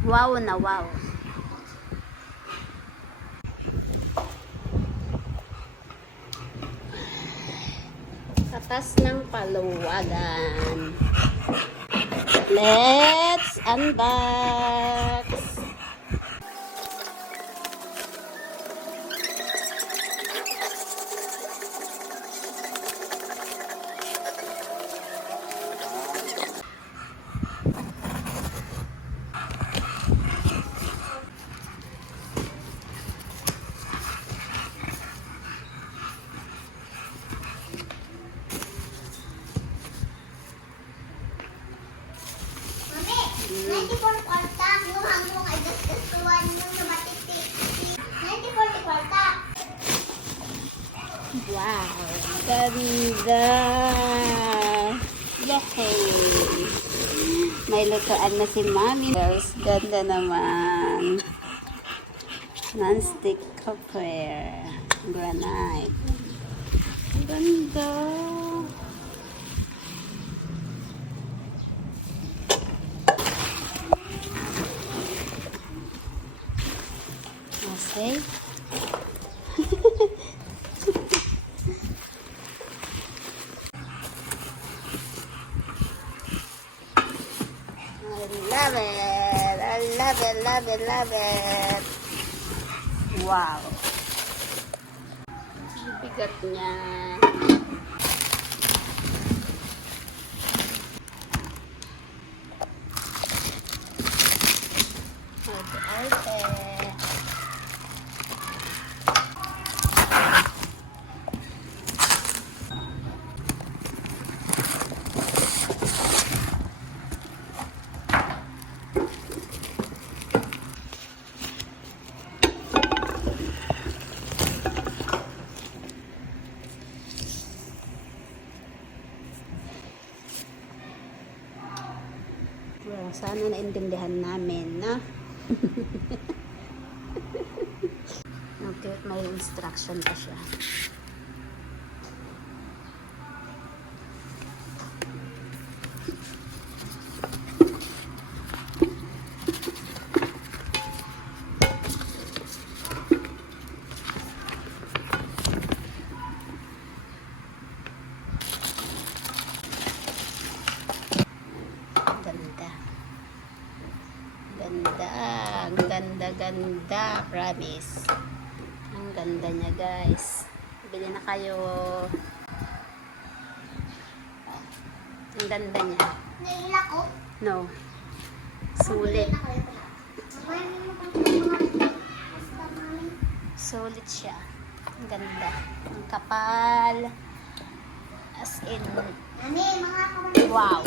Wow na wow. Katas ng Paluwagan. Let's unbox. Wow, ganda! Yay! May lutoan na si Mami. Girls, ganda naman. Non-stick cookware. Granite. Ganda! Okay. Love it. I love it, love it, love it. Wow. Bigat niya. Arte. Well, sana naintindihan namin, no? Okay, may instruction pa siya. Ganda, promise. Ang ganda niya, guys. Bili na kayo. Ang ganda niya. Naila ko? No. Sulit. Sulit siya. Ang ganda. Ang kapal. As in. Mami, mga wow.